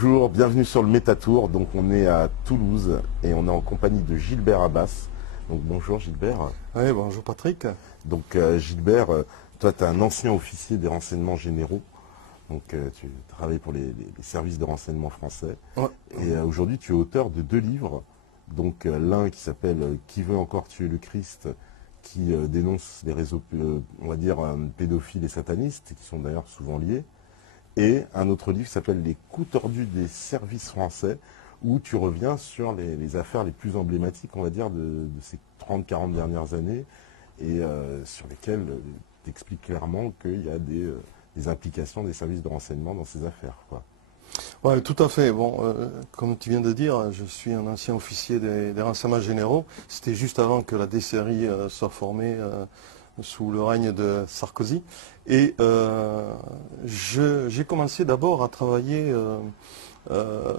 Bonjour, bienvenue sur le Métatour. Donc on est à Toulouse et on est en compagnie de Gilbert Abbas. Donc bonjour Gilbert. Oui, bonjour Patrick. Donc Gilbert, toi tu es un ancien officier des renseignements généraux. Donc tu travailles pour les services de renseignement français. Ouais. Et aujourd'hui tu es auteur de 2 livres. Donc l'un qui s'appelle Qui veut encore tuer le Christ, qui dénonce les réseaux, on va dire, pédophiles et satanistes, qui sont d'ailleurs souvent liés. Et un autre livre qui s'appelle Les coups tordus des services français, où tu reviens sur les affaires les plus emblématiques, on va dire, de ces 30-40 dernières années, et sur lesquelles tu expliques clairement qu'il y a des implications des services de renseignement dans ces affaires, quoi. Ouais, tout à fait. Bon, comme tu viens de dire, je suis un ancien officier des renseignements généraux. C'était juste avant que la DCRI soit formée sous le règne de Sarkozy. Et j'ai commencé d'abord à travailler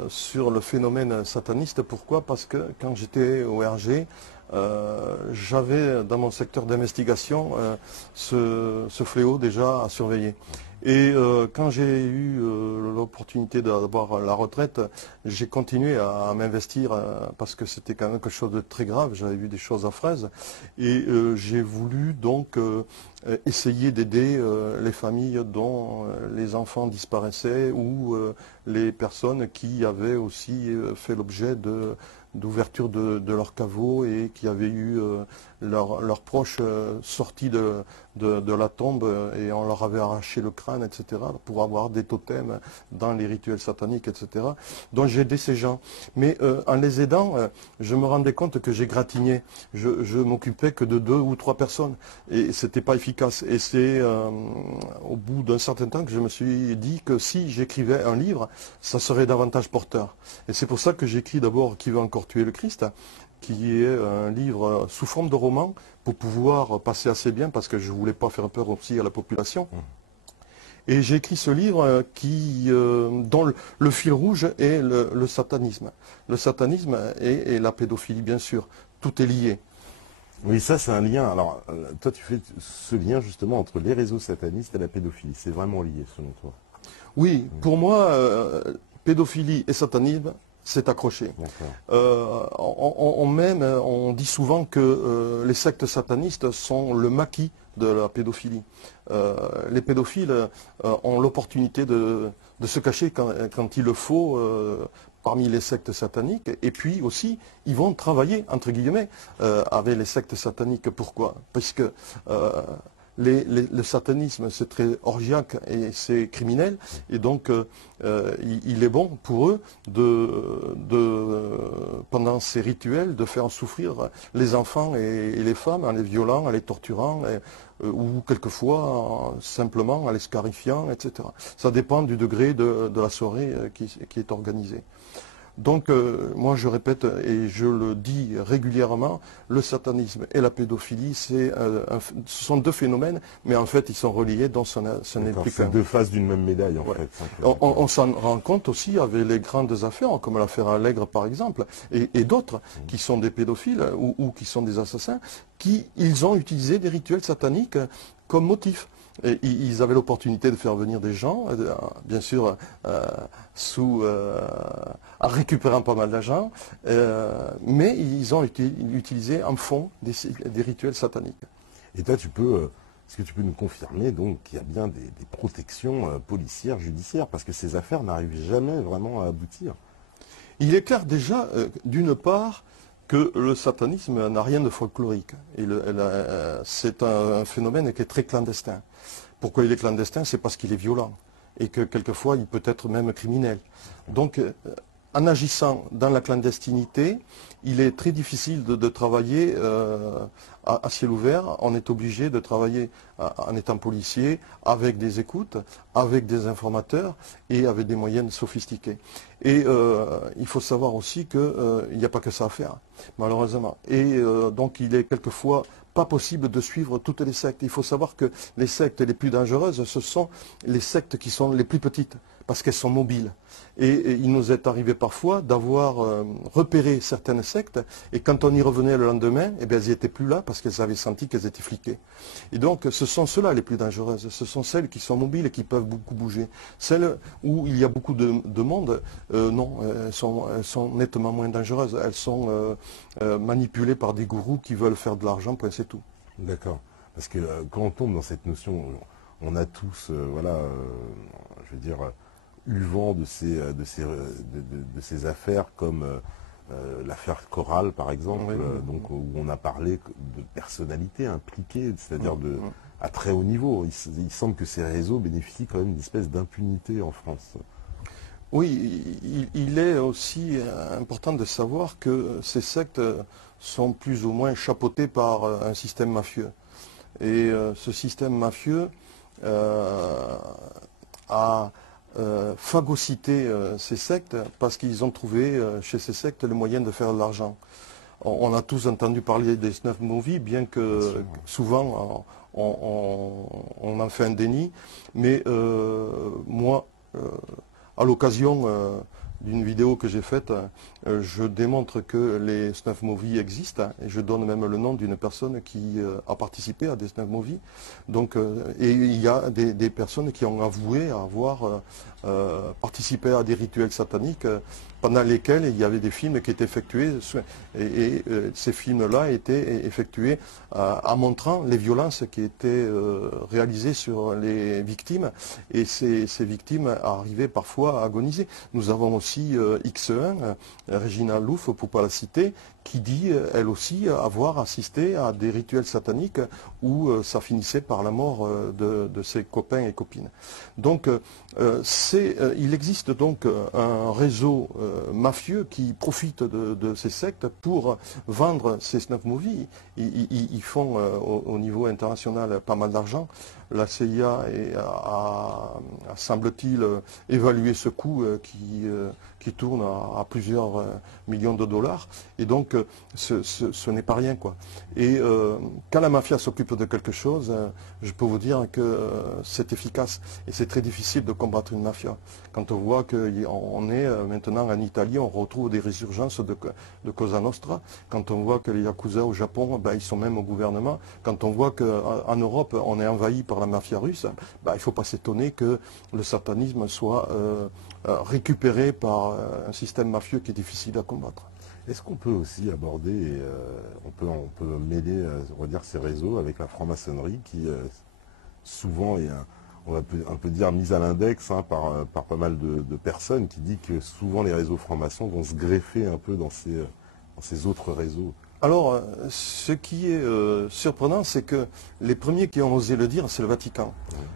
sur le phénomène sataniste. Pourquoi? Parce que quand j'étais au RG, j'avais dans mon secteur d'investigation ce fléau déjà à surveiller. Et quand j'ai eu l'opportunité d'avoir la retraite, j'ai continué à m'investir parce que c'était quand même quelque chose de très grave. J'avais vu des choses affreuses et j'ai voulu donc essayer d'aider les familles dont les enfants disparaissaient ou les personnes qui avaient aussi fait l'objet d'ouverture de leur caveau et qui avaient eu leurs proches sortis de la tombe et on leur avait arraché le crâne, etc., pour avoir des totems dans les rituels sataniques, etc. Donc j'ai aidé ces gens. Mais en les aidant, je me rendais compte que j'égratignais. Je m'occupais que de 2 ou 3 personnes et c'était pas efficace. Et c'est au bout d'un certain temps que je me suis dit que si j'écrivais un livre, ça serait davantage porteur. Et c'est pour ça que j'écris d'abord Qui veut encore tuer le Christ, qui est un livre sous forme de roman pour pouvoir passer assez bien parce que je ne voulais pas faire peur aussi à la population. Et j'ai écrit ce livre dont le fil rouge est le satanisme. Le satanisme et la pédophilie, bien sûr. Tout est lié. Oui, ça c'est un lien. Alors toi tu fais ce lien justement entre les réseaux satanistes et la pédophilie. C'est vraiment lié selon toi? Oui, pour moi, pédophilie et satanisme, c'est accroché. On dit souvent que les sectes satanistes sont le maquis de la pédophilie. Les pédophiles ont l'opportunité de se cacher quand il le faut parmi les sectes sataniques. Et puis aussi, ils vont travailler, entre guillemets, avec les sectes sataniques. Pourquoi? Parce que le satanisme, c'est très orgiaque et c'est criminel. Et donc, il est bon pour eux, pendant ces rituels, de faire souffrir les enfants et les femmes en les violant, en les torturant, ou quelquefois simplement en les scarifiant, etc. Ça dépend du degré de la soirée qui est organisée. Donc, moi je répète et je le dis régulièrement, le satanisme et la pédophilie, ce sont 2 phénomènes, mais en fait ils sont reliés, donc ce n'est plus qu'un. C'est 2 faces d'une même médaille en fait. On s'en rend compte aussi avec les grandes affaires, comme l'affaire Allègre par exemple, et d'autres qui sont des pédophiles ou qui sont des assassins, ils ont utilisé des rituels sataniques comme motif. Et ils avaient l'opportunité de faire venir des gens, bien sûr, en récupérant pas mal d'argent, mais ils ont utilisé en fond des rituels sataniques. Et toi, est-ce que tu peux nous confirmer donc qu'il y a bien des protections policières, judiciaires, parce que ces affaires n'arrivent jamais vraiment à aboutir? Il est clair déjà, d'une part, que le satanisme n'a rien de folklorique. C'est un phénomène qui est très clandestin. Pourquoi il est clandestin? C'est parce qu'il est violent et que quelquefois il peut être même criminel. Donc en agissant dans la clandestinité, il est très difficile de travailler à ciel ouvert. On est obligé de travailler en étant policier, avec des écoutes, avec des informateurs et avec des moyens sophistiqués. Et il faut savoir aussi qu'il n'y a pas que ça à faire, malheureusement. Et donc il est quelquefois pas possible de suivre toutes les sectes. Il faut savoir que les sectes les plus dangereuses, ce sont les sectes qui sont les plus petites, parce qu'elles sont mobiles. Et il nous est arrivé parfois d'avoir repéré certaines sectes, et quand on y revenait le lendemain, eh bien, elles n'étaient plus là parce qu'elles avaient senti qu'elles étaient fliquées. Et donc, ce sont ceux-là les plus dangereuses. Ce sont celles qui sont mobiles et qui peuvent beaucoup bouger. Celles où il y a beaucoup de monde, non, elles sont nettement moins dangereuses. Elles sont manipulées par des gourous qui veulent faire de l'argent, point c'est tout. D'accord. Parce que quand on tombe dans cette notion, on a tous, voilà, je veux dire, eu vent de ces affaires comme l'affaire Chorale, par exemple, Oui, donc, où on a parlé de personnalités impliquées, c'est-à-dire à très haut niveau. Il semble que ces réseaux bénéficient quand même d'une espèce d'impunité en France. Oui, il est aussi important de savoir que ces sectes sont plus ou moins chapeautées par un système mafieux. Et ce système mafieux a phagocyté ces sectes parce qu'ils ont trouvé chez ces sectes le moyen de faire de l'argent. On a tous entendu parler des snuff movies, bien que souvent on en fait un déni. Mais moi, à l'occasion d'une vidéo que j'ai faite, je démontre que les snuff movies existent, hein, et je donne même le nom d'une personne qui a participé à des snuff movies. Donc, et il y a des personnes qui ont avoué avoir participé à des rituels sataniques pendant lesquels il y avait des films qui étaient effectués, et ces films-là étaient effectués en montrant les violences qui étaient réalisées sur les victimes, et ces victimes arrivaient parfois à agoniser. Nous avons aussi X1, Regina Louf, pour ne pas la citer, qui dit, elle aussi, avoir assisté à des rituels sataniques où ça finissait par la mort de ses copains et copines. Donc, il existe donc un réseau mafieux qui profite de ces sectes pour vendre ces snuff movies. Ils font au niveau international pas mal d'argent. La CIA a semble-t-il, évalué ce coût qui tourne à plusieurs millions de dollars. Et donc, ce n'est pas rien, quoi. Et quand la mafia s'occupe de quelque chose, je peux vous dire que c'est efficace. Et c'est très difficile de combattre une mafia. Quand on voit qu'on est maintenant en Italie, on retrouve des résurgences de Cosa Nostra. Quand on voit que les Yakuza au Japon, ben, ils sont même au gouvernement. Quand on voit qu'en Europe, on est envahi par la mafia russe, ben, il ne faut pas s'étonner que le satanisme soit récupéré par un système mafieux qui est difficile à combattre. Est-ce qu'on peut aussi aborder, on peut mêler, on va dire, ces réseaux avec la franc-maçonnerie qui souvent est, on va un peu dire, mise à l'index, hein, par pas mal de personnes, qui dit que souvent les réseaux francs-maçons vont se greffer un peu dans ces autres réseaux. Alors, ce qui est surprenant, c'est que les premiers qui ont osé le dire, c'est le Vatican.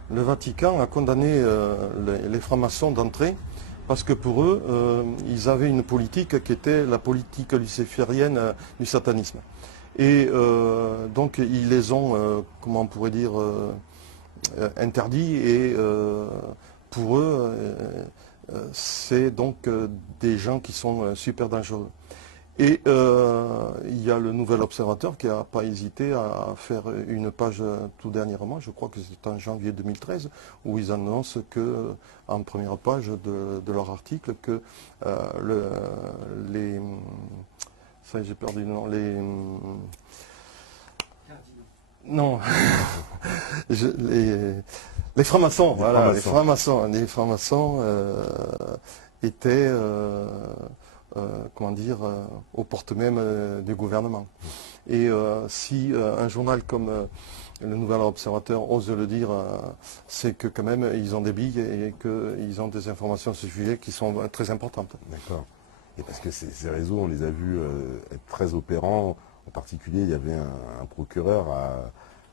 Le Vatican a condamné les francs-maçons d'entrée parce que pour eux, ils avaient une politique qui était la politique luciférienne du satanisme. Et donc, ils les ont, comment on pourrait dire, interdits. Et pour eux, c'est donc des gens qui sont super dangereux. Et il y a le Nouvel Observateur qui n'a pas hésité à faire une page tout dernièrement, je crois que c'est en janvier 2013, où ils annoncent que, en première page de leur article, que ça j'ai perdu le nom, non, les francs-maçons, voilà, les francs-maçons étaient comment dire, aux portes même du gouvernement. Et si un journal comme le Nouvel Observateur ose le dire, c'est que quand même ils ont des billes et qu'ils ont des informations sur ce sujet qui sont très importantes. D'accord. Et parce que ces réseaux, on les a vus être très opérants. En particulier, il y avait un procureur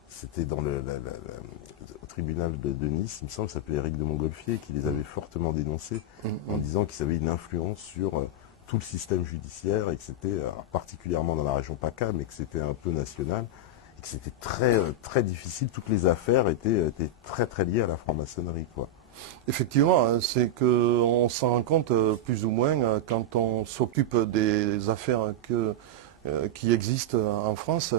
c'était au tribunal de Nice, il me semble, s'appelait Éric de Montgolfier, qui les avait fortement dénoncés en disant qu'ils avaient une influence sur tout le système judiciaire, et que c'était particulièrement dans la région PACA, mais que c'était un peu national, et que c'était très difficile. Toutes les affaires étaient très très liées à la franc-maçonnerie, quoi. Effectivement, c'est qu'on s'en rend compte plus ou moins quand on s'occupe des affaires que qui existent en France.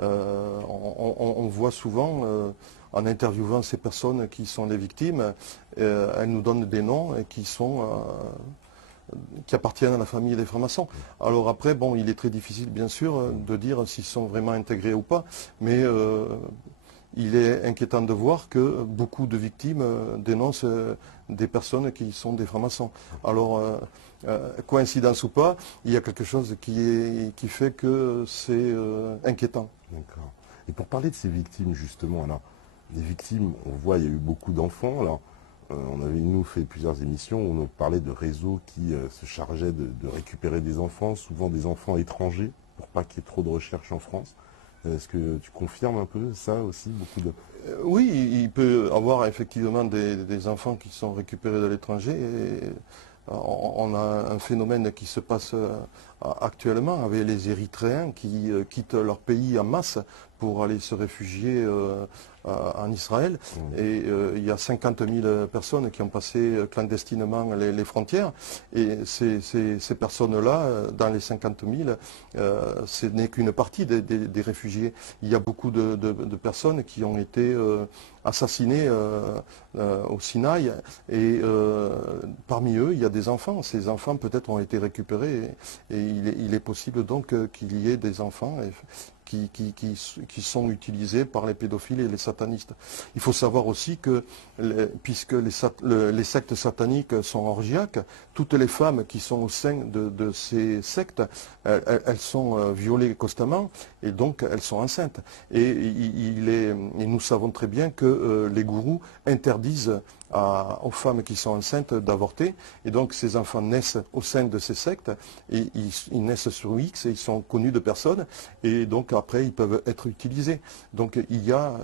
On voit souvent, en interviewant ces personnes qui sont les victimes, elles nous donnent des noms et qui appartiennent à la famille des francs-maçons. Alors après, bon, il est très difficile, bien sûr, de dire s'ils sont vraiment intégrés ou pas, mais il est inquiétant de voir que beaucoup de victimes dénoncent des personnes qui sont des francs-maçons. Alors, coïncidence ou pas, il y a quelque chose qui fait que c'est inquiétant. D'accord. Et pour parler de ces victimes, justement, alors, les victimes, on voit, il y a eu beaucoup d'enfants. Alors, on avait, nous, fait plusieurs émissions où on parlait de réseaux qui se chargeaient de récupérer des enfants, souvent des enfants étrangers, pour pas qu'il y ait trop de recherches en France. Est-ce que tu confirmes un peu ça aussi, Oui, il peut y avoir effectivement des enfants qui sont récupérés de l'étranger. On a un phénomène qui se passe actuellement avec les Érythréens qui quittent leur pays en masse pour aller se réfugier en Israël. Et il y a 50 000 personnes qui ont passé clandestinement les frontières. Et ces personnes-là, dans les 50 000, ce n'est qu'une partie des réfugiés. Il y a beaucoup de personnes qui ont été assassinées au Sinaï. Et parmi eux, il y a des enfants. Ces enfants peut-être ont été récupérés. Et il est possible donc qu'il y ait des enfants qui sont utilisés par les pédophiles et les satanistes. Il faut savoir aussi que, puisque les sectes sataniques sont orgiaques, toutes les femmes qui sont au sein de ces sectes, elles sont violées constamment et donc elles sont enceintes. Et nous savons très bien que les gourous interdisent aux femmes qui sont enceintes d'avorter. Et donc ces enfants naissent au sein de ces sectes et ils naissent sur X et ils sont connus de personne et donc après ils peuvent être utilisés. Donc il y a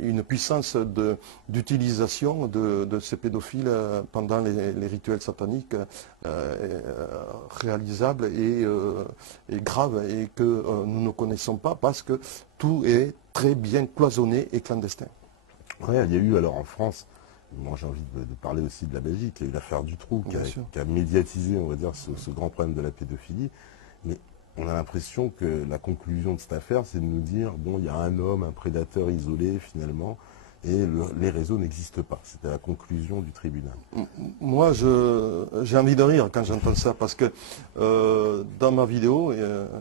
une puissance d'utilisation de ces pédophiles pendant les rituels sataniques réalisables et graves et que nous ne connaissons pas parce que tout est très bien cloisonné et clandestin. Ouais, il y a eu alors en France, moi j'ai envie de parler aussi de la Belgique, il y a eu l'affaire Dutroux qui a médiatisé, on va dire, ce grand problème de la pédophilie. Mais on a l'impression que la conclusion de cette affaire, c'est de nous dire, bon, il y a un homme, un prédateur isolé finalement, et les réseaux n'existent pas. C'était la conclusion du tribunal. Moi, j'ai envie de rire quand j'entends ça, parce que dans ma vidéo,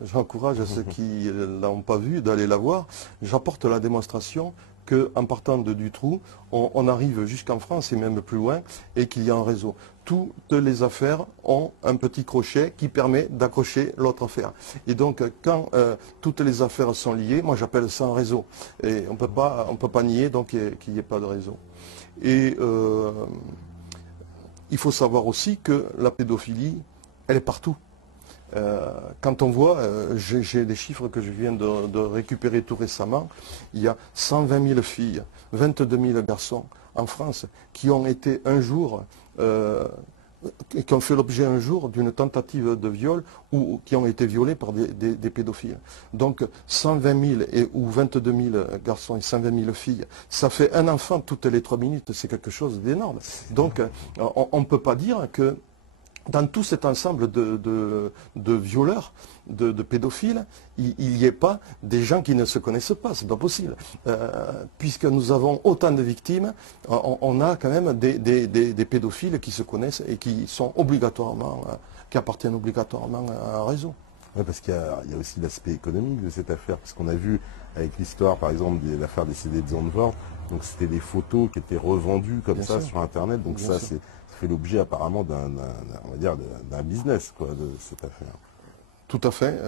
j'encourage ceux qui ne l'ont pas vue d'aller la voir, j'apporte la démonstration qu'en partant de Dutroux, on arrive jusqu'en France et même plus loin, et qu'il y a un réseau. Toutes les affaires ont un petit crochet qui permet d'accrocher l'autre affaire. Et donc, quand toutes les affaires sont liées, moi j'appelle ça un réseau. Et on peut pas nier donc qu'il n'y ait pas de réseau. Et il faut savoir aussi que la pédophilie, elle est partout. Quand on voit, j'ai des chiffres que je viens de récupérer tout récemment, il y a 120 000 filles, 22 000 garçons en France qui ont été un jour, qui ont fait l'objet un jour d'une tentative de viol ou qui ont été violés par des pédophiles. Donc 120 000 ou 22 000 garçons et 120 000 filles, ça fait un enfant toutes les 3 minutes, c'est quelque chose d'énorme. Donc on ne peut pas dire que dans tout cet ensemble de violeurs, de pédophiles, il n'y ait pas des gens qui ne se connaissent pas, c'est pas possible. Puisque nous avons autant de victimes, on a quand même des pédophiles qui se connaissent et qui sont obligatoirement, qui appartiennent obligatoirement à un réseau. Oui, parce qu'il y a aussi l'aspect économique de cette affaire, parce qu'on a vu avec l'histoire, par exemple, de l'affaire des CD de Zandvoort, donc c'était des photos qui étaient revendues comme ça sur Internet, donc ça fait l'objet apparemment d'un business quoi, de cette affaire. Tout à fait.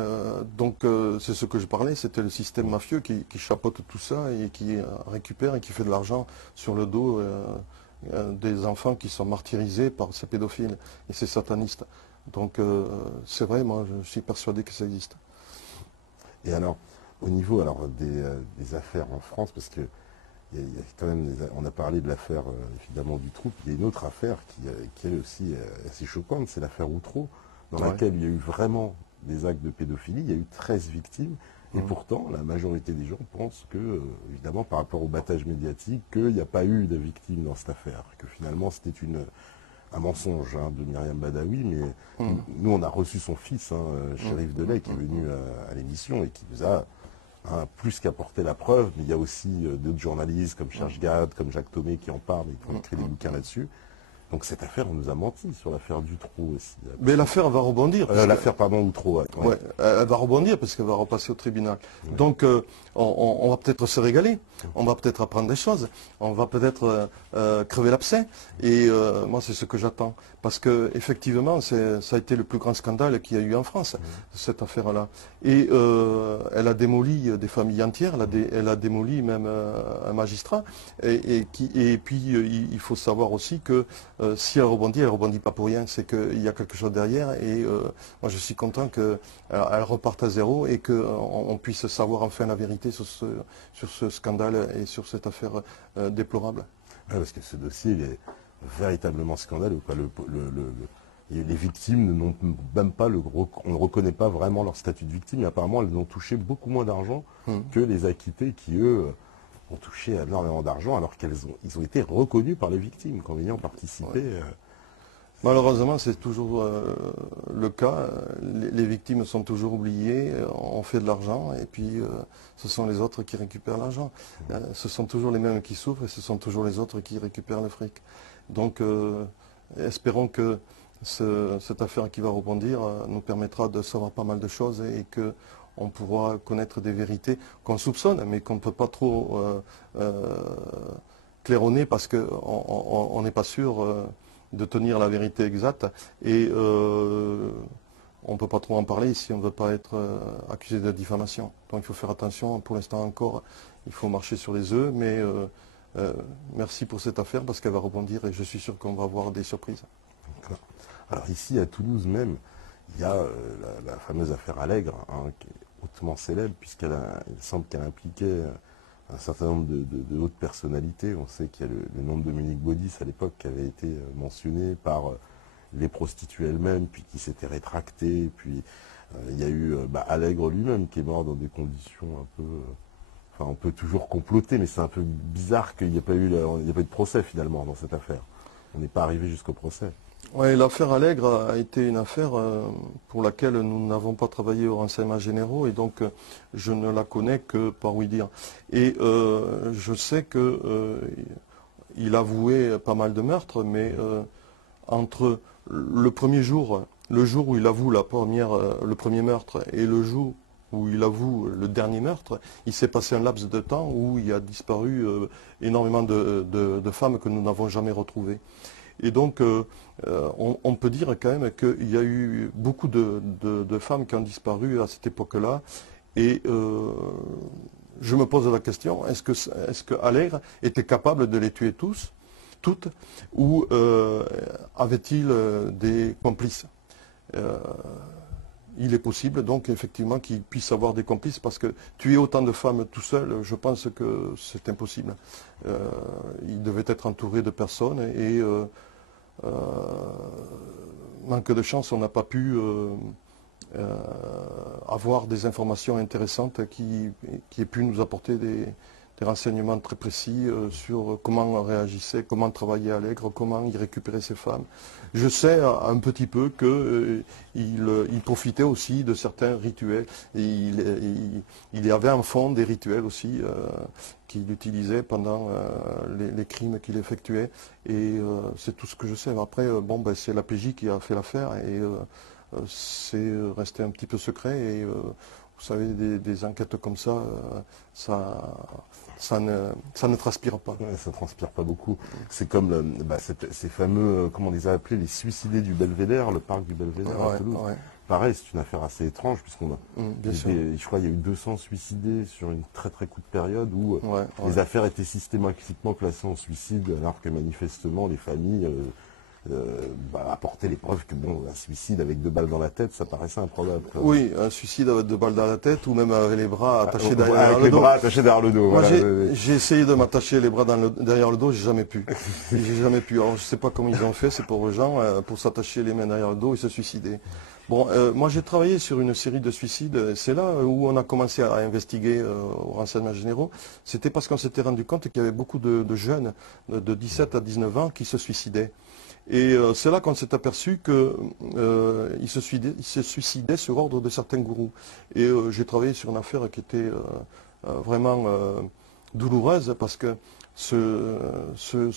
Donc c'est ce que je parlais, c'était le système mafieux qui chapeaute tout ça et qui récupère et qui fait de l'argent sur le dos des enfants qui sont martyrisés par ces pédophiles et ces satanistes. Donc c'est vrai, moi je suis persuadé que ça existe. Et alors, au niveau des affaires en France, parce que il y a quand même on a parlé de l'affaire évidemment Dutroux, il y a une autre affaire qui est aussi assez choquante, c'est l'affaire Outreau, dans laquelle il y a eu vraiment des actes de pédophilie, il y a eu 13 victimes, et pourtant la majorité des gens pensent que, évidemment par rapport au battage médiatique, qu'il n'y a pas eu de victimes dans cette affaire, que finalement c'était un mensonge de Myriam Badawi, mais nous, on a reçu son fils, Chérif Delay, qui est venu à l'émission et qui nous a plus qu'apporté la preuve, mais il y a aussi d'autres journalistes comme Serge Gad, comme Jacques Thomé qui en parlent et qui ont écrit des bouquins là-dessus. Donc cette affaire, on nous a menti sur l'affaire Dutroux aussi. Mais l'affaire va rebondir. L'affaire, pardon, Outreau. Ouais, elle va rebondir parce qu'elle va repasser au tribunal. Donc on va peut-être se régaler, on va peut-être apprendre des choses, on va peut-être crever l'abcès. Et moi, c'est ce que j'attends. Parce que effectivement, ça a été le plus grand scandale qu'il y a eu en France, cette affaire-là. Et elle a démoli des familles entières, elle a démoli même un magistrat. Et puis, il faut savoir aussi que si elle rebondit pas pour rien. C'est qu'il y a quelque chose derrière. Et moi, je suis content qu'elle reparte à zéro et qu'on puisse savoir enfin la vérité sur ce scandale et sur cette affaire déplorable. Ouais, parce que ce dossier, il est véritablement scandaleux. Les victimes n'ont même pas on ne reconnaît pas vraiment leur statut de victime. Et apparemment, elles ont touché beaucoup moins d'argent que les acquittés qui, eux, ont touché énormément d'argent alors qu'ils ont été reconnus par les victimes comme ayant participé. Ouais. Malheureusement, c'est toujours le cas. Les victimes sont toujours oubliées, on fait de l'argent et puis ce sont les autres qui récupèrent l'argent. Ce sont toujours les mêmes qui souffrent et ce sont toujours les autres qui récupèrent le fric. Donc espérons que cette affaire qui va rebondir nous permettra de savoir pas mal de choses et qu'on pourra connaître des vérités qu'on soupçonne mais qu'on ne peut pas trop claironner parce qu'on n'est pas sûr de tenir la vérité exacte et on ne peut pas trop en parler si on ne veut pas être accusé de diffamation. Donc il faut faire attention, pour l'instant encore, il faut marcher sur les œufs, mais merci pour cette affaire parce qu'elle va rebondir et je suis sûr qu'on va avoir des surprises. Alors ici à Toulouse même, il y a la fameuse affaire Allègre, qui est hautement célèbre puisqu'il semble qu'elle impliquait un certain nombre de hautes personnalités. On sait qu'il y a le nom de Dominique Baudis à l'époque qui avait été mentionné par les prostituées elles-mêmes, puis qui s'était rétracté. Puis il y a eu Allègre lui-même qui est mort dans des conditions un peu... Enfin, on peut toujours comploter, mais c'est un peu bizarre qu'il n'y ait pas eu de procès finalement dans cette affaire. On n'est pas arrivé jusqu'au procès. Oui, l'affaire Allègre a été une affaire pour laquelle nous n'avons pas travaillé aux renseignements généraux et donc je ne la connais que par oui dire. Et je sais qu'il avouait pas mal de meurtres, mais entre le premier jour, le jour où il avoue le premier meurtre et le jour où il avoue le dernier meurtre, il s'est passé un laps de temps où il a disparu énormément de femmes que nous n'avons jamais retrouvées. Et donc, on peut dire quand même qu'il y a eu beaucoup de femmes qui ont disparu à cette époque-là. Et je me pose la question, est-ce que Allègre était capable de les tuer toutes, ou avait-il des complices? Il est possible donc effectivement qu'il puisse avoir des complices parce que tuer autant de femmes tout seul, je pense que c'est impossible. Il devait être entouré de personnes et manque de chance, on n'a pas pu avoir des informations intéressantes qui aient pu nous apporter des renseignements très précis sur comment réagissait, comment travaillait Allègre, comment il récupérait ses femmes. Je sais un petit peu qu'il profitait aussi de certains rituels. Il y avait en fond des rituels aussi qu'il utilisait pendant les crimes qu'il effectuait. Et c'est tout ce que je sais. Après, c'est la PJ qui a fait l'affaire et c'est resté un petit peu secret. Et vous savez, des enquêtes comme ça, ça ne transpire pas. Ouais, ça ne transpire pas beaucoup. C'est comme ces fameux, comment on les a appelés, les suicidés du Belvédère, le parc du Belvédère à Toulouse. Ouais. Pareil, c'est une affaire assez étrange, puisqu'on a, je crois qu'il y a eu 200 suicidés sur une très très courte période où les affaires étaient systématiquement classées en suicide, alors que manifestement les familles apporter les preuves que un suicide avec 2 balles dans la tête, ça paraissait improbable. Oui, un suicide avec 2 balles dans la tête ou même avec les bras attachés derrière le dos. Les bras attachés derrière le dos. Moi, j'ai essayé de m'attacher les bras derrière le dos, j'ai jamais pu. J'ai jamais pu. Alors, je sais pas comment ils ont fait, ces pauvres gens, pour s'attacher les mains derrière le dos et se suicider. Bon, moi j'ai travaillé sur une série de suicides. C'est là où on a commencé à investiguer aux renseignements généraux. C'était parce qu'on s'était rendu compte qu'il y avait beaucoup de jeunes de 17 à 19 ans qui se suicidaient. Et c'est là qu'on s'est aperçu qu'il se suicidait sur ordre de certains gourous. Et j'ai travaillé sur une affaire qui était vraiment douloureuse parce que ce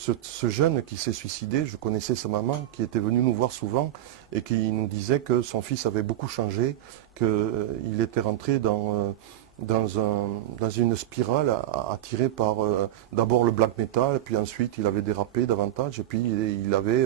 jeune qui s'est suicidé, je connaissais sa maman qui était venue nous voir souvent et qui nous disait que son fils avait beaucoup changé, qu'il était rentré dans une spirale attirée par d'abord le black metal, puis ensuite il avait dérapé davantage, et puis il avait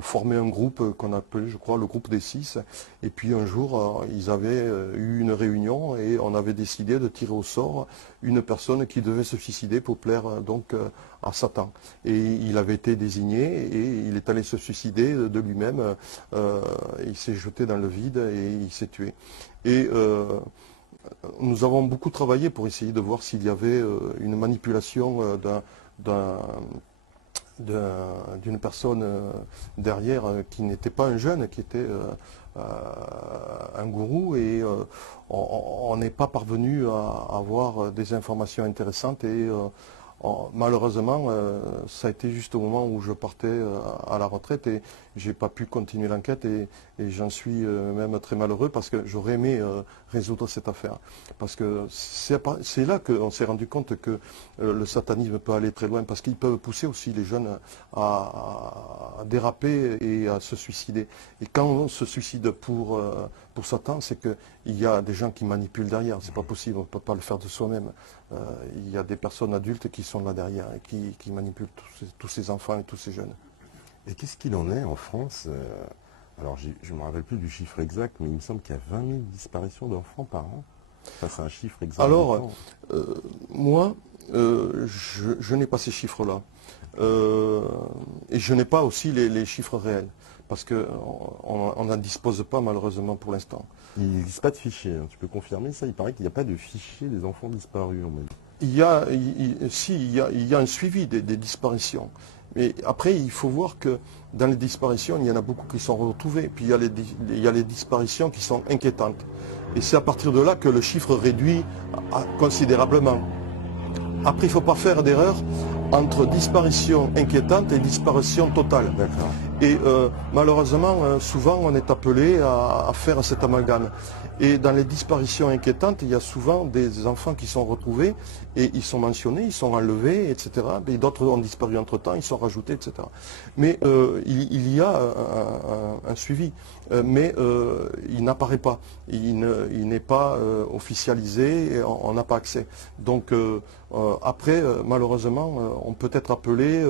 formé un groupe qu'on appelait, je crois, le groupe des 6. Et puis un jour, ils avaient eu une réunion et on avait décidé de tirer au sort une personne qui devait se suicider pour plaire donc à Satan. Et il avait été désigné et il est allé se suicider de lui-même. Il s'est jeté dans le vide et il s'est tué. Et nous avons beaucoup travaillé pour essayer de voir s'il y avait une manipulation d'une personne derrière qui n'était pas un jeune, qui était un gourou, et on n'est pas parvenu à avoir des informations intéressantes et malheureusement ça a été juste au moment où je partais à la retraite et j'ai pas pu continuer l'enquête et j'en suis même très malheureux parce que j'aurais aimé résoudre cette affaire. Parce que c'est là qu'on s'est rendu compte que le satanisme peut aller très loin parce qu'ils peuvent pousser aussi les jeunes à déraper et à se suicider. Et quand on se suicide pour Satan, c'est qu'il y a des gens qui manipulent derrière. C'est pas possible, on ne peut pas le faire de soi-même. Il y a des personnes adultes qui sont là derrière et qui manipulent tous ces enfants et tous ces jeunes. Et qu'est-ce qu'il en est en France alors je ne me rappelle plus du chiffre exact, mais il me semble qu'il y a 20 000 disparitions d'enfants par an. Ça, c'est un chiffre exact. Alors, moi, je n'ai pas ces chiffres-là. Et je n'ai pas aussi les chiffres réels. Parce qu'on n'en dispose pas malheureusement pour l'instant. Il n'existe pas de fichier, hein. Tu peux confirmer ça? Il paraît qu'il n'y a pas de fichier des enfants disparus. Il y a un suivi des disparitions. Mais après, il faut voir que dans les disparitions, il y en a beaucoup qui sont retrouvés. Puis il y a les disparitions qui sont inquiétantes. Et c'est à partir de là que le chiffre réduit considérablement. Après, il ne faut pas faire d'erreur entre disparition inquiétante et disparition totale. Et malheureusement, souvent, on est appelé à faire cet amalgame. Et dans les disparitions inquiétantes, il y a souvent des enfants qui sont retrouvés et ils sont mentionnés, ils sont enlevés, etc. Et d'autres ont disparu entre-temps, ils sont rajoutés, etc. Mais il y a un suivi, mais il n'apparaît pas. Il n'est pas officialisé et on n'a pas accès. Donc après, malheureusement, on peut être appelé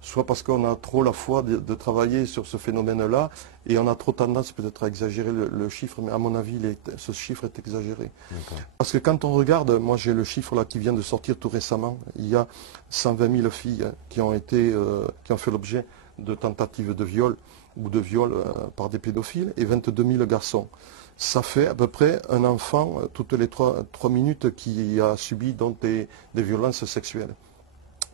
soit parce qu'on a trop la foi de travailler sur ce phénomène-là, et on a trop tendance peut-être à exagérer le chiffre, mais à mon avis, ce chiffre est exagéré. Parce que quand on regarde, moi j'ai le chiffre là qui vient de sortir tout récemment, il y a 120 000 filles qui ont fait l'objet de tentatives de viol ou de viol par des pédophiles, et 22 000 garçons. Ça fait à peu près un enfant toutes les 3 minutes qui a subi donc des violences sexuelles.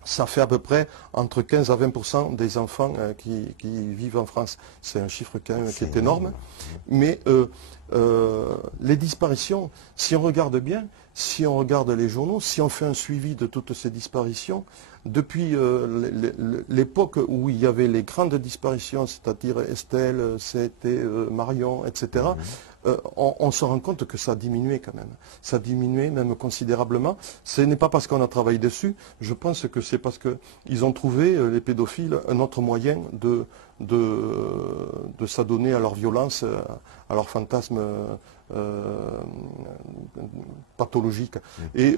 Ça fait à peu près entre 15 à 20% des enfants qui vivent en France. C'est un chiffre quand même qui est énorme. Mais les disparitions, si on regarde bien, si on regarde les journaux, si on fait un suivi de toutes ces disparitions, depuis l'époque où il y avait les grandes disparitions, c'est-à-dire Estelle, c'était Marion, etc., on se rend compte que ça a diminué quand même. Ça a diminué même considérablement. Ce n'est pas parce qu'on a travaillé dessus, je pense que c'est parce qu'ils ont trouvé, les pédophiles, un autre moyen de s'adonner à leur violence, à leur fantasme pathologique. Et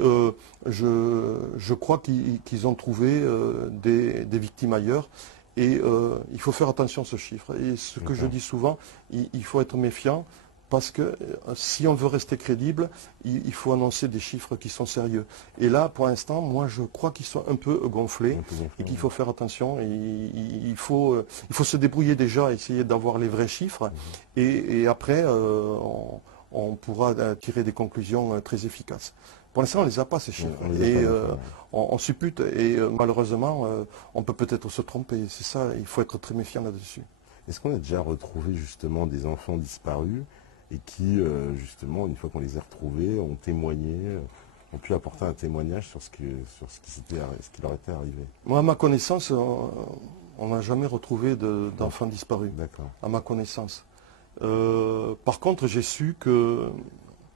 je crois qu'ils ont trouvé des victimes ailleurs. Et il faut faire attention à ce chiffre. Et ce que je dis souvent, il faut être méfiant. Parce que si on veut rester crédible, il faut annoncer des chiffres qui sont sérieux. Et là, pour l'instant, moi, je crois qu'ils sont un peu gonflés et qu'il faut faire attention. Il faut se débrouiller déjà, essayer d'avoir les vrais chiffres. Et après, on pourra tirer des conclusions très efficaces. Pour l'instant, on ne les a pas, ces chiffres. On suppute. Et malheureusement, on peut peut-être se tromper. C'est ça, il faut être très méfiant là-dessus. Est-ce qu'on a déjà retrouvé justement des enfants disparus et qui, justement, une fois qu'on les a retrouvés, ont témoigné, ont pu apporter un témoignage sur ce qui leur était arrivé? Moi, à ma connaissance, on n'a jamais retrouvé d'enfants disparus, D'accord. à ma connaissance. Par contre, j'ai su que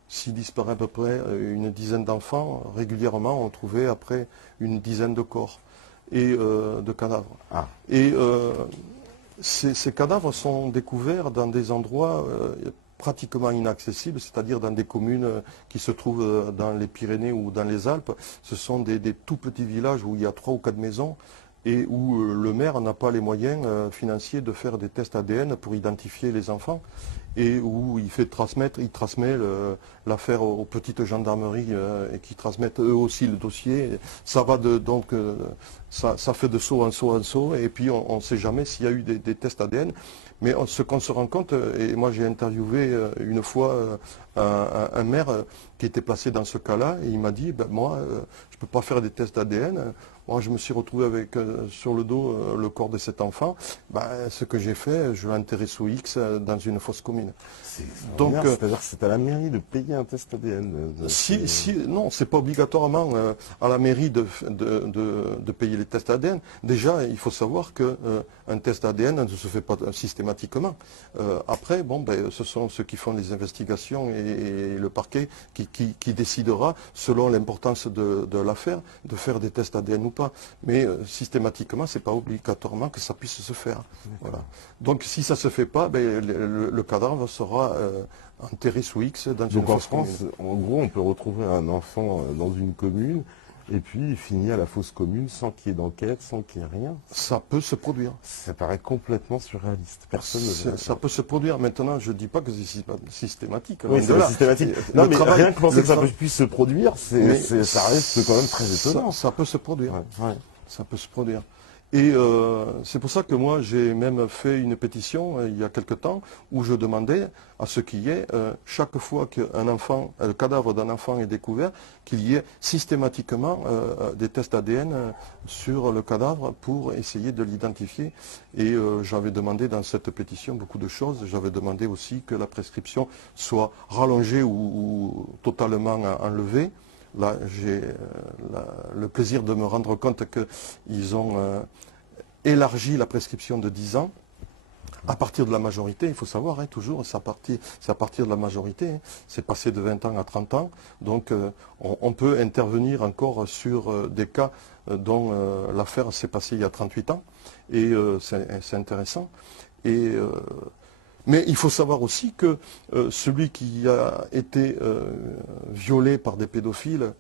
s'il disparaît à peu près une dizaine d'enfants, régulièrement, on trouvait après une dizaine de corps et de cadavres. Ah, Et ces cadavres sont découverts dans des endroits pratiquement inaccessibles, c'est-à-dire dans des communes qui se trouvent dans les Pyrénées ou dans les Alpes. Ce sont des tout petits villages où il y a 3 ou 4 maisons et où le maire n'a pas les moyens financiers de faire des tests ADN pour identifier les enfants et où il transmet l'affaire aux petites gendarmeries et qui transmettent eux aussi le dossier. Ça va ça fait de saut en saut en saut et puis on ne sait jamais s'il y a eu des tests ADN. Mais ce qu'on se rend compte, et moi j'ai interviewé une fois un maire qui était placé dans ce cas-là, et il m'a dit, ben, moi je ne peux pas faire des tests ADN. Moi, je me suis retrouvé avec sur le dos le corps de cet enfant. Ben, ce que j'ai fait, je l'ai enterré sous X dans une fosse commune. donc, c'est-à-dire que c'est à la mairie de payer un test ADN. Non, c'est pas obligatoirement à la mairie de payer les tests ADN. Déjà, il faut savoir que un test ADN ne se fait pas systématiquement. Après, bon, ben, ce sont ceux qui font les investigations et le parquet qui décidera, selon l'importance de l'affaire, de faire des tests ADN ou pas. Mais systématiquement, c'est pas obligatoirement que ça puisse se faire. Voilà. Donc, si ça se fait pas, ben, le cadavre sera enterré sous X dans une Donc en fosse commune. France, en gros, on peut retrouver un enfant dans une commune et puis il finit à la fosse commune sans qu'il y ait d'enquête, sans qu'il y ait rien. Ça peut se produire. Ça paraît complètement surréaliste. Personne ne Ça peut se produire. Maintenant, je ne dis pas que c'est systématique. Oui, c'est systématique. Non, mais rien que penser que ça puisse se produire, ça reste quand même très étonnant. Ça peut se produire. Ouais. Ça peut se produire. Et c'est pour ça que moi, j'ai même fait une pétition il y a quelque temps où je demandais à ce qu'il y ait, chaque fois qu'un enfant, le cadavre d'un enfant est découvert, qu'il y ait systématiquement des tests ADN sur le cadavre pour essayer de l'identifier. Et j'avais demandé dans cette pétition beaucoup de choses. J'avais demandé aussi que la prescription soit rallongée ou totalement enlevée. Là, j'ai le plaisir de me rendre compte qu'ils ont élargi la prescription de 10 ans à partir de la majorité. Il faut savoir, hein, toujours, c'est à partir de la majorité. Hein. C'est passé de 20 ans à 30 ans. Donc, on peut intervenir encore sur des cas dont l'affaire s'est passée il y a 38 ans. Et c'est intéressant. Mais il faut savoir aussi que celui qui a été violé par des pédophiles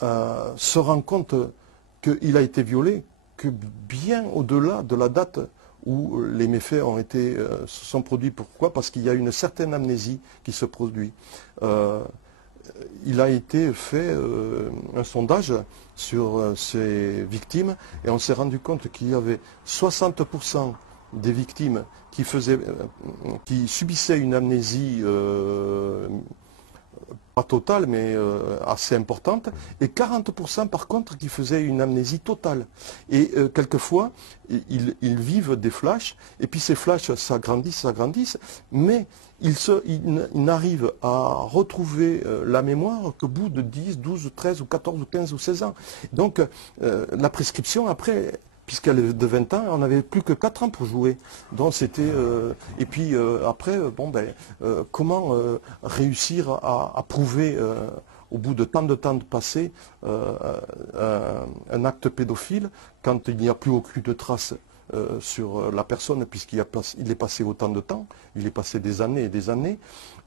se rend compte qu'il a été violé que bien au-delà de la date où les méfaits se sont produits. Pourquoi? Parce qu'il y a une certaine amnésie qui se produit. Il a été fait un sondage sur ces victimes et on s'est rendu compte qu'il y avait 60% des victimes qui subissaient une amnésie pas totale mais assez importante et 40% par contre qui faisaient une amnésie totale. Et quelquefois ils vivent des flashs et puis ces flashs s'agrandissent, mais ils n'arrivent à retrouver la mémoire qu'au bout de 10, 12, 13 ou 14 ou 15 ou 16 ans. Donc la prescription après, puisqu'elle est de 20 ans, on n'avait plus que 4 ans pour jouer. Donc c'était et puis après, bon ben, comment réussir à prouver au bout de tant de temps passé un acte pédophile quand il n'y a plus aucune trace sur la personne puisqu'il est passé autant de temps, il est passé des années et des années.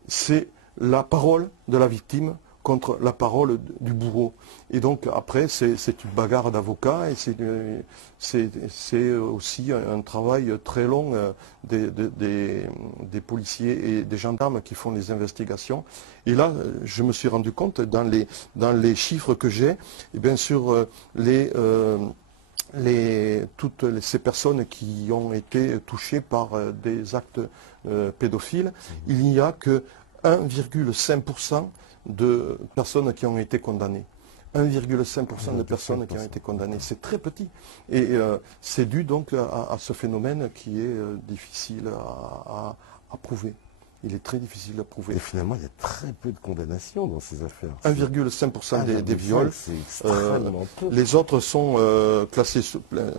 C'est la parole de la victime contre la parole du bourreau. Et donc après, c'est une bagarre d'avocats et c'est aussi un travail très long des policiers et des gendarmes qui font les investigations. Et là, je me suis rendu compte dans les chiffres que j'ai, et bien sûr toutes ces personnes qui ont été touchées par des actes pédophiles, il n'y a que 1,5% de personnes qui ont été condamnées. 1,5% de personnes qui ont été condamnées. C'est très petit. Et c'est dû donc à ce phénomène qui est difficile à prouver. Il est très difficile à prouver. Et finalement, il y a très peu de condamnations dans ces affaires. 1,5% des viols. C'est extrêmement peu. Les autres sont classés,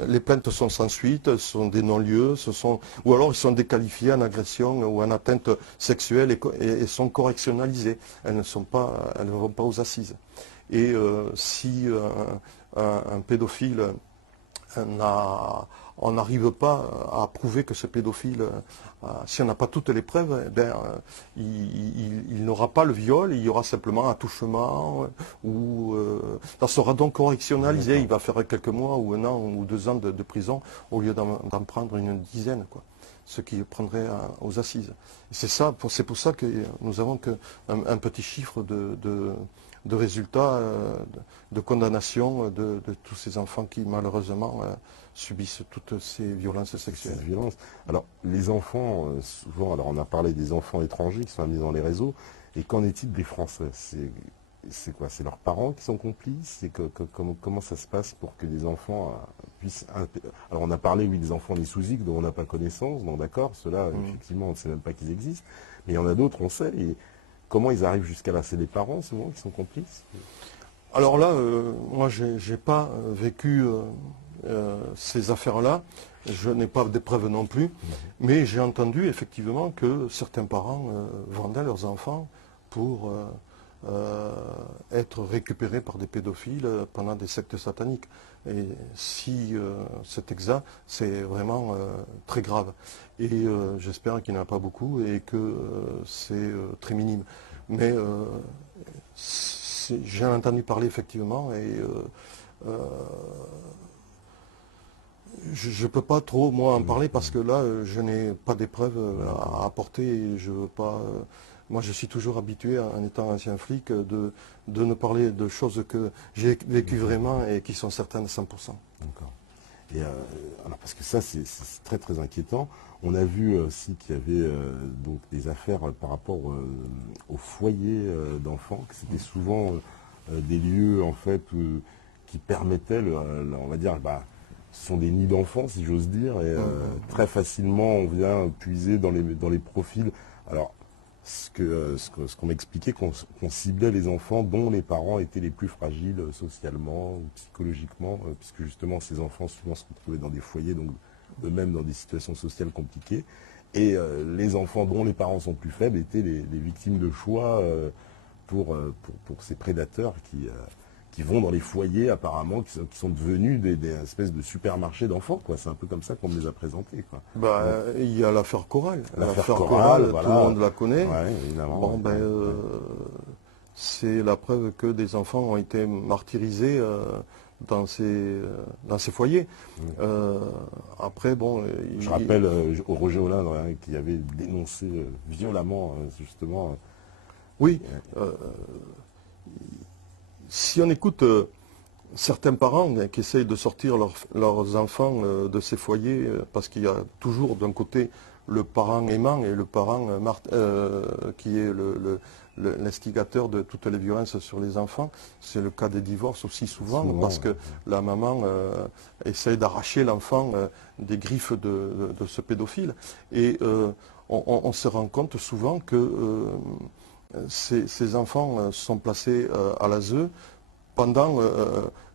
les plaintes sont sans suite, sont des non-lieux, ou alors ils sont déqualifiés en agression ou en atteinte sexuelle et sont correctionnalisés. Elles ne vont pas aux assises. Et si un pédophile on n'arrive pas à prouver que ce pédophile, si on n'a pas toutes les preuves, il n'aura pas le viol, il y aura simplement un attouchement, ou ça sera donc correctionnalisé, il va faire quelques mois ou 1 an ou 2 ans de prison au lieu d'en prendre une dizaine, quoi, ce qui prendrait aux assises. C'est pour ça que nous avons un petit chiffre de résultats, de condamnation de tous ces enfants qui malheureusement subissent toutes ces violences sexuelles. Ces violences. Alors les enfants, souvent, alors on a parlé des enfants étrangers qui sont amenés dans les réseaux, et qu'en est-il des Français? C'est quoi? C'est leurs parents qui sont complices? Comment ça se passe pour que les enfants puissent... Alors on a parlé, oui, des enfants des sous-IC dont on n'a pas connaissance, bon d'accord, ceux-là, effectivement, on ne sait même pas qu'ils existent, mais il y en a d'autres, on sait, et comment ils arrivent jusqu'à là? C'est les parents, souvent, qui sont complices? Alors là, moi, j'ai pas vécu ces affaires-là. Je n'ai pas de preuves non plus. Mais j'ai entendu effectivement que certains parents vendaient leurs enfants pour être récupérés par des pédophiles pendant des sectes sataniques. Et si c'est exact, c'est vraiment très grave. Et j'espère qu'il n'y en a pas beaucoup et que c'est très minime. Mais j'ai entendu parler effectivement et je ne peux pas trop moi en parler parce que là je n'ai pas d'épreuves à apporter et je veux pas. Moi je suis toujours habitué en étant ancien flic de ne parler de choses que j'ai vécues vraiment et qui sont certaines à 100%. D'accord. Et alors parce que ça c'est très très inquiétant. On a vu aussi qu'il y avait donc des affaires par rapport aux foyers d'enfants, que c'était souvent des lieux en fait qui permettaient, on va dire, ce sont des nids d'enfants si j'ose dire, et très facilement on vient puiser dans les profils. Alors ce qu'on m'expliquait, qu'on ciblait les enfants dont les parents étaient les plus fragiles socialement ou psychologiquement, puisque justement ces enfants souvent se retrouvaient dans des foyers, donc eux-mêmes dans des situations sociales compliquées, et les enfants dont les parents sont plus faibles étaient les victimes de choix pour ces prédateurs qui vont dans les foyers apparemment, qui sont devenus des espèces de supermarchés d'enfants, quoi. C'est un peu comme ça qu'on me les a présentés, quoi. Il y a l'affaire Coral. L'affaire Coral, voilà. Tout le monde la connaît. Ouais, évidemment. Bon, c'est la preuve que des enfants ont été martyrisés dans ces foyers. Après, bon... Je rappelle Roger Hollande qui avait dénoncé violemment, justement... Oui. Si on écoute certains parents qui essayent de sortir leurs enfants de ces foyers, parce qu'il y a toujours d'un côté le parent aimant et le parent qui est l'instigateur de toutes les violences sur les enfants. C'est le cas des divorces aussi souvent parce que la maman essaye d'arracher l'enfant des griffes de ce pédophile. Et on se rend compte souvent que ces enfants sont placés à l'ASE pendant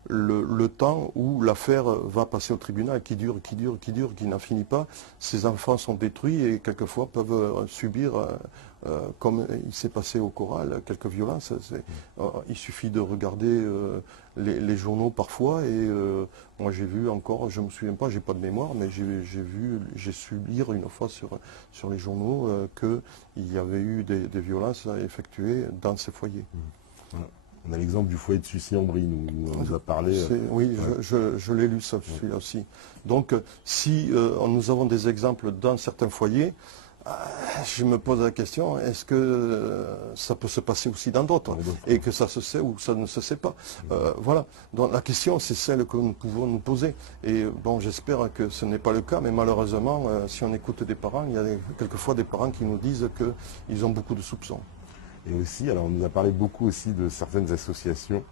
le temps où l'affaire va passer au tribunal, qui dure, qui n'en finit pas. Ces enfants sont détruits et quelquefois peuvent subir, comme il s'est passé au Coral, quelques violences. Il suffit de regarder les journaux parfois et moi j'ai vu encore, je ne me souviens pas, j'ai pas de mémoire, mais j'ai su lire une fois sur les journaux qu'il y avait eu des violences effectuées dans ces foyers. Voilà. On a l'exemple du foyer de Sucy-en-Brie, où on nous a parlé. Oui, je l'ai lu, ça celui-là aussi. Donc, si nous avons des exemples dans certains foyers, je me pose la question, est-ce que ça peut se passer aussi dans d'autres et que ça se sait ou ça ne se sait pas? Voilà. Donc, la question, c'est celle que nous pouvons nous poser. Et bon, j'espère que ce n'est pas le cas, mais malheureusement, si on écoute des parents, il y a quelquefois des parents qui nous disent qu'ils ont beaucoup de soupçons. Et aussi, alors on nous a parlé beaucoup aussi de certaines associations.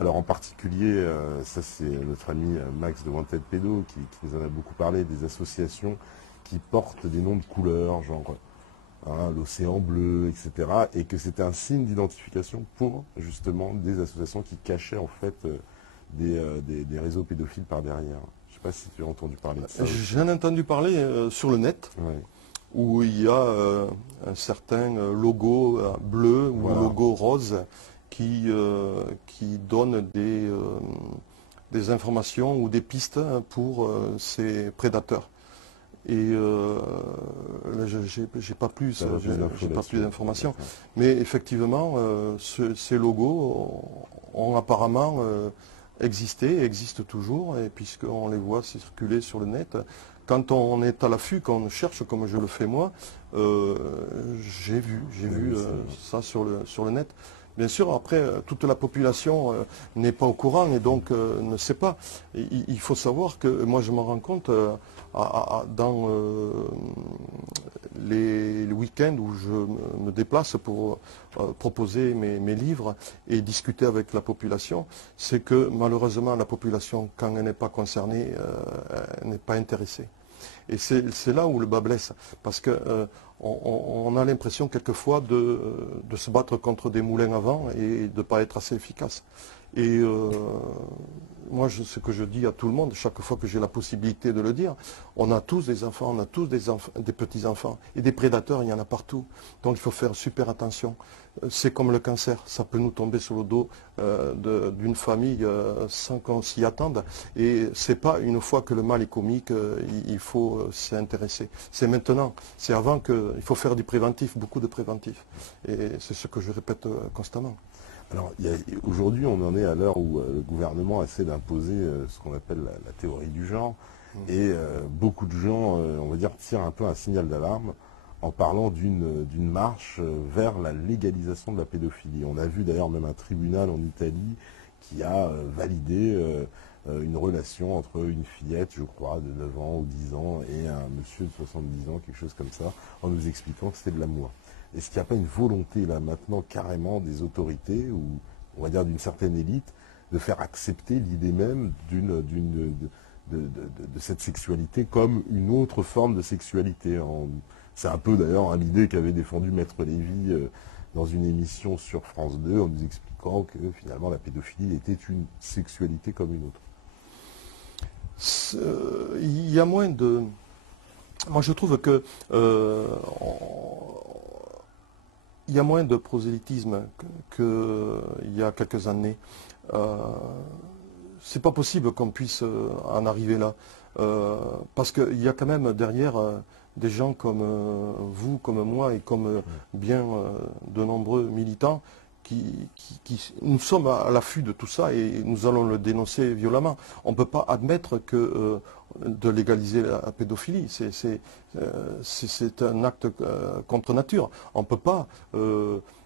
Alors en particulier, ça c'est notre ami Max de Wanted Pédo qui nous en a beaucoup parlé, des associations qui portent des noms de couleurs, genre hein, l'océan bleu, etc. Et que c'était un signe d'identification pour justement des associations qui cachaient en fait des réseaux pédophiles par derrière. Je ne sais pas si tu as entendu parler de ça aussi. J'en ai entendu parler sur le net, Ouais. où il y a un certain logo bleu ou Voilà. logo rose qui donne des informations ou des pistes pour ces prédateurs. Et là, j'ai pas plus, Ça va plus d'infos j'ai pas là-dessus. plus d'informations. D'accord. Mais effectivement, ces logos ont apparemment existé, existent toujours, et puisqu'on les voit circuler sur le net. Quand on est à l'affût, quand on cherche, comme je le fais moi, j'ai vu Oui, ça sur le net. Bien sûr, après, toute la population n'est pas au courant et donc ne sait pas. Il faut savoir que moi, je m'en rends compte dans les week-ends où je me déplace pour proposer mes livres et discuter avec la population, c'est que malheureusement, la population, quand elle n'est pas concernée, elle n'est pas intéressée. Et c'est là où le bas blesse, parce que on a l'impression quelquefois de se battre contre des moulins à vent et de ne pas être assez efficace. Et moi, ce que je dis à tout le monde, chaque fois que j'ai la possibilité de le dire, on a tous des enfants, on a tous des petits-enfants. Et des prédateurs, il y en a partout. Donc il faut faire super attention. C'est comme le cancer, ça peut nous tomber sur le dos d'une famille sans qu'on s'y attende. Et c'est pas une fois que le mal est commis qu'il faut s'y intéresser. C'est maintenant, c'est avant qu'il faut faire du préventif, beaucoup de préventif. Et c'est ce que je répète constamment. Alors, aujourd'hui, on en est à l'heure où le gouvernement essaie d'imposer ce qu'on appelle la théorie du genre. Et beaucoup de gens, on va dire, tirent un peu un signal d'alarme en parlant d'une marche vers la légalisation de la pédophilie. On a vu d'ailleurs même un tribunal en Italie qui a validé une relation entre une fillette, je crois, de 9 ans ou 10 ans et un monsieur de 70 ans, quelque chose comme ça, en nous expliquant que c'était de l'amour. Est-ce qu'il n'y a pas une volonté là maintenant carrément des autorités ou on va dire d'une certaine élite de faire accepter l'idée même de cette sexualité comme une autre forme de sexualité? C'est un peu d'ailleurs l'idée qu'avait défendue Maître Lévy dans une émission sur France 2 en nous expliquant que finalement la pédophilie était une sexualité comme une autre. Il y a moins de... Moi je trouve que il y a moins de prosélytisme qu'il y a quelques années. C'est pas possible qu'on puisse en arriver là. Parce qu'il y a quand même derrière des gens comme vous, comme moi et comme bien de nombreux militants nous sommes à l'affût de tout ça et nous allons le dénoncer violemment. On ne peut pas admettre que de légaliser la pédophilie. C'est un acte contre nature. On ne peut pas...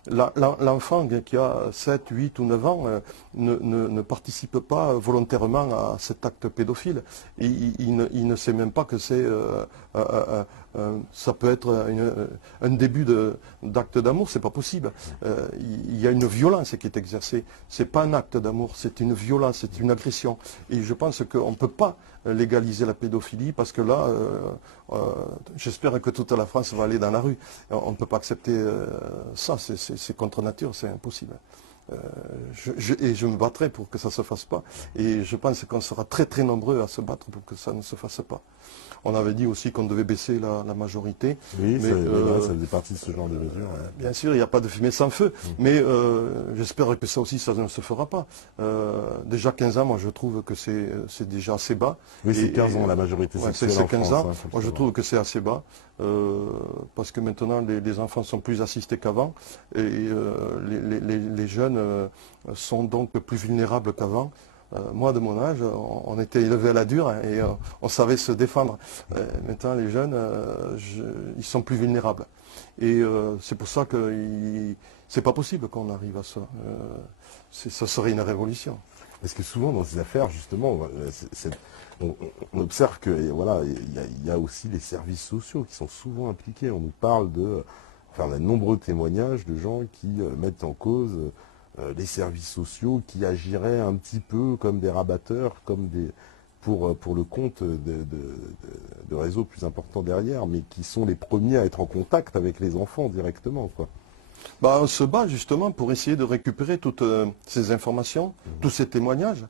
L'enfant qui a 7, 8 ou 9 ans ne participe pas volontairement à cet acte pédophile. Et il ne sait même pas que ça peut être un début d'acte d'amour, c'est pas possible. Il y a une violence qui est exercée. C'est pas un acte d'amour, c'est une violence, c'est une agression. Et je pense qu'on ne peut pas légaliser la pédophilie parce que là, j'espère que toute la France va aller dans la rue. On ne peut pas accepter ça, c'est contre nature, c'est impossible. Et je me battrai pour que ça ne se fasse pas. Et je pense qu'on sera très très nombreux à se battre pour que ça ne se fasse pas. On avait dit aussi qu'on devait baisser la majorité. Oui, mais, ça faisait partie de ce genre de mesures. Bien sûr, il n'y a pas de fumée sans feu, mais j'espère que ça aussi, ça ne se fera pas. Déjà 15 ans, moi je trouve que c'est déjà assez bas. Oui, c'est 15 ans la majorité sexuelle c'est en 15 France. ans. Moi je trouve que c'est assez bas, parce que maintenant les enfants sont plus assistés qu'avant, et les jeunes sont donc plus vulnérables qu'avant. Moi, de mon âge, on était élevé à la dure et on savait se défendre. Maintenant, les jeunes, ils sont plus vulnérables. Et c'est pour ça que c'est pas possible qu'on arrive à ça. Ça serait une révolution. Parce que souvent, dans ces affaires, justement, on observe que voilà, il y a aussi les services sociaux qui sont souvent impliqués. On nous parle on a de nombreux témoignages de gens qui mettent en cause les services sociaux qui agiraient un petit peu comme des rabatteurs, comme pour le compte de réseaux plus importants derrière, mais qui sont les premiers à être en contact avec les enfants directement, quoi. Bah, on se bat justement pour essayer de récupérer toutes ces informations, tous ces témoignages,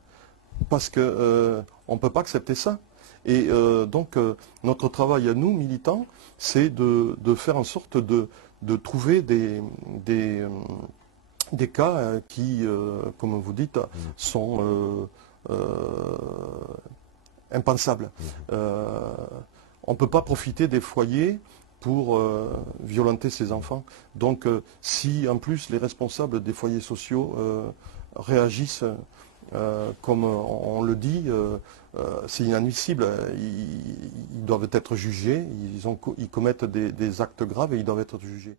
parce que on ne peut pas accepter ça. Et donc notre travail à nous, militants, c'est de faire en sorte de trouver des cas qui, comme vous dites, sont impensables. On ne peut pas profiter des foyers pour violenter ses enfants. Donc si en plus les responsables des foyers sociaux réagissent comme on le dit, c'est inadmissible. Ils doivent être jugés, ils commettent des actes graves et ils doivent être jugés.